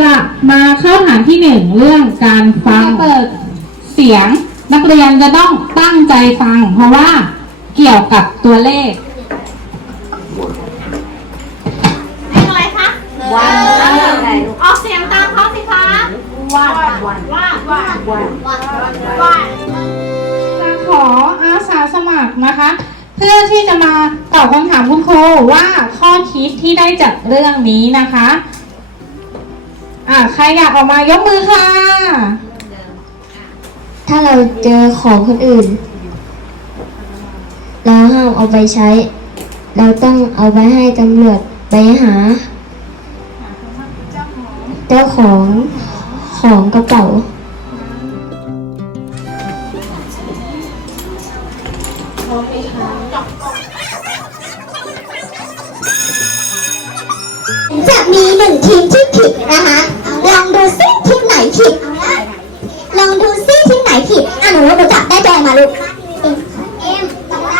จะมาเข้าฐานที่หนึ่งเรื่องการฟังเปิดเสียงนักเรียนจะต้องตั้งใจฟัง เพราะว่าเกี่ยวกับตัวเลขเลขอะไรคะวันออกเสียงตามเขาสิคะวันวันว่าว่าวันว่าจะขออาสาสมัครนะคะ เพื่อที่จะมาตอบคำถามคุณครูว่าข้อคิดที่ได้จากเรื่องนี้นะคะ อ่าใครอยากออกมายกมือค่ะ ถ้าเราเจอของคนอื่น เราห้ามเอาไปใช้ เราต้องเอาไปให้ตำรวจไปหา เจ้าของของกระเป๋าจะมีหนึ่งทีมที่ ผิดอะหนูหนูจับได้ตัวอะไรมาลูกเอ็มเอ็มแล้วก็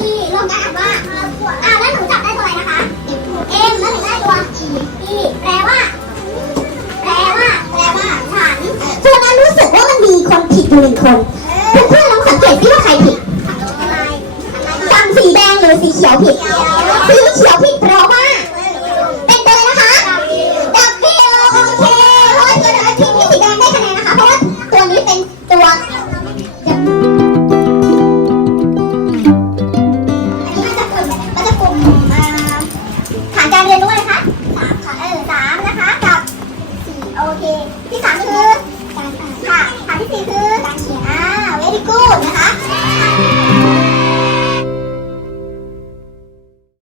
อีลงกันว่าอะแล้วหนูจับได้ตัวอะไรนะคะเอ็มแล้วหนูได้ตัวอีอีแปลว่าแปลว่าแปลว่าฉันเพื่อนนั้นรู้สึกว่ามันมีคนผิดอยู่หนึ่งคนเพื่อนๆลองสังเกตซิว่าใครผิดฝั่งสีแดงหรือสีเขียวผิด